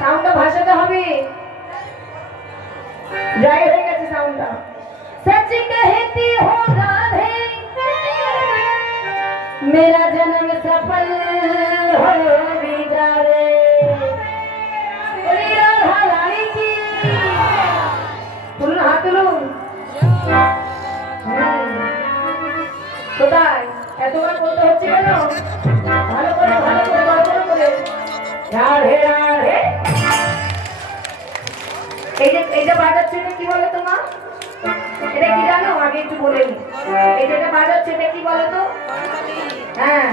সাউন্ডটা ভাষাতে হবে। ড্রাই হয়ে গেছে সাউন্ডটা। सच कहती हो राधे मेरा जन्म सफल हो भी जावे। बोलिए राधा रानी की। तुलना हाथ तुलूं। কোথায় এতবার বলতে হচ্ছে কেন? ভালো করে বড় করে রাধে রাধে। এই যে বাজাচ্ছে এটা কি বলে তো মা? এটা কি জানো? আগে একটু বলে নি। এই যেটা বাজাচ্ছে এটা কি বলে তো? হ্যাঁ।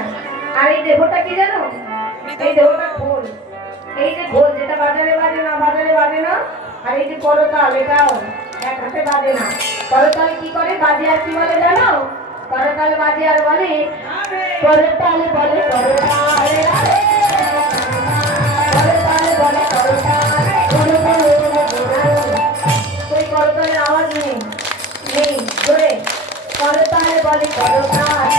আর এই দেহটা কি জানো? এই দেহটা খোল। এই যে খোল যেটা বাজারে বাজে না। আর এই যে করতাল এটাও এক হাতে বাজে না। করতাল কি করে? বাজে আর কি বলে জানো? করতাল বাজে আর বলে করতাল বলে করতাল। कोई करताल आवाज नहीं जोरे करताल बोले करताल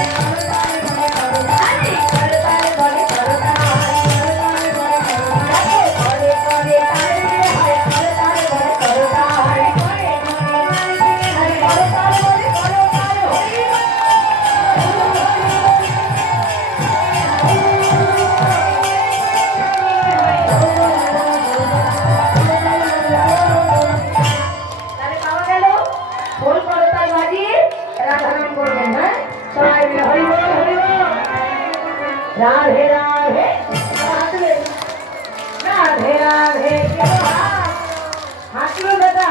राधे राधे राधे राधे हाथ लो बेटा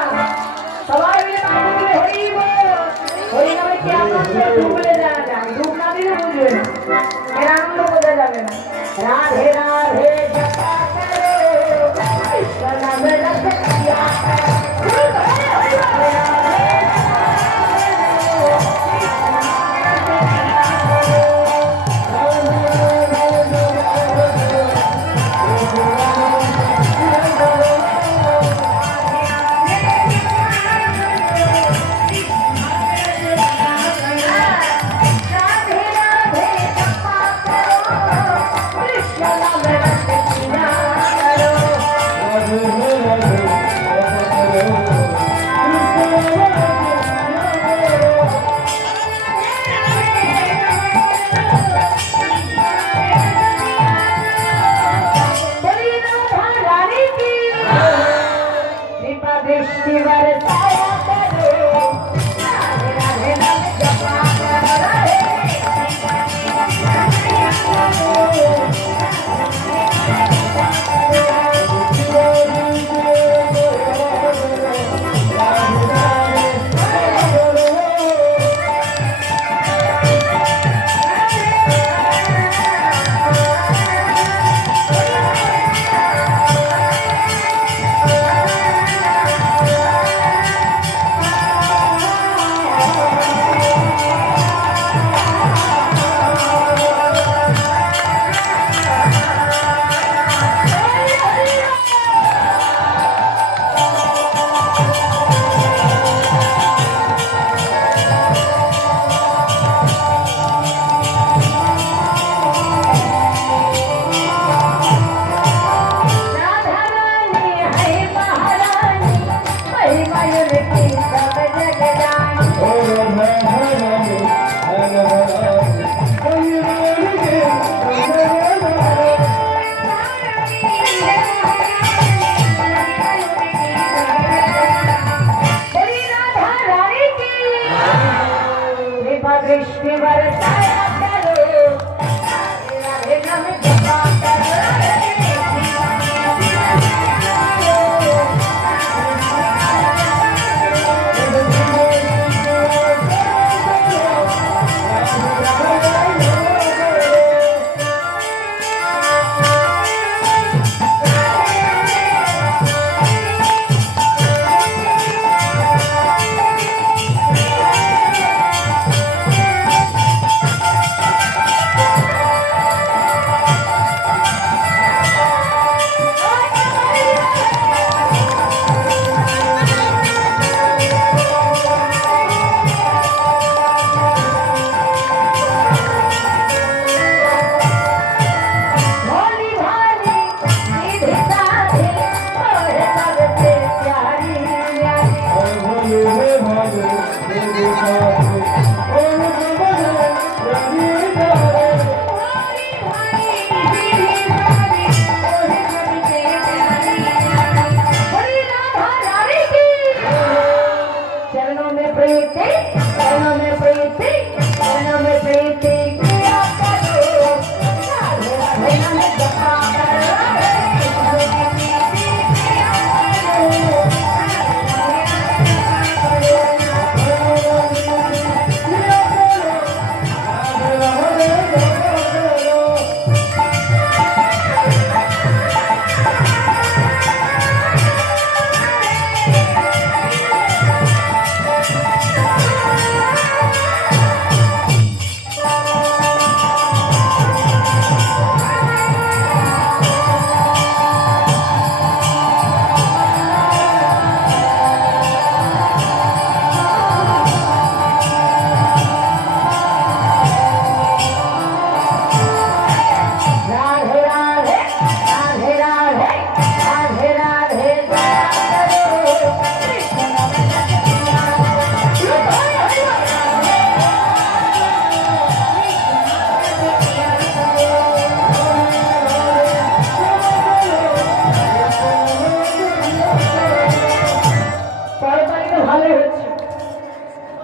सवाल में हरी हरी नाम क्या धूप ले जाना धूप ना भी बुझे मेरा आनंद हो जावे ना राधे राधे जपा करो सदा में रख किया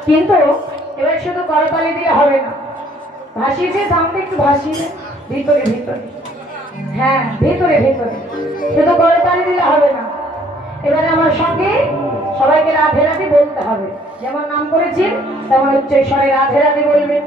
কিন্তু এবার শুধু করতালি দিয়ে হবে না, ভাসিয়েছে সামনে একটু ভাসিয়ে ভিতরে ভিতরে, হ্যাঁ ভিতরে ভিতরে, শুধু করতালি দিলে হবে না। এবারে আমার সঙ্গে সবাইকে রাধে রাধে বলতে হবে, যেমন নাম করেছেন তেমন উচ্চ স্বরে রাধে রাধে বলবেন।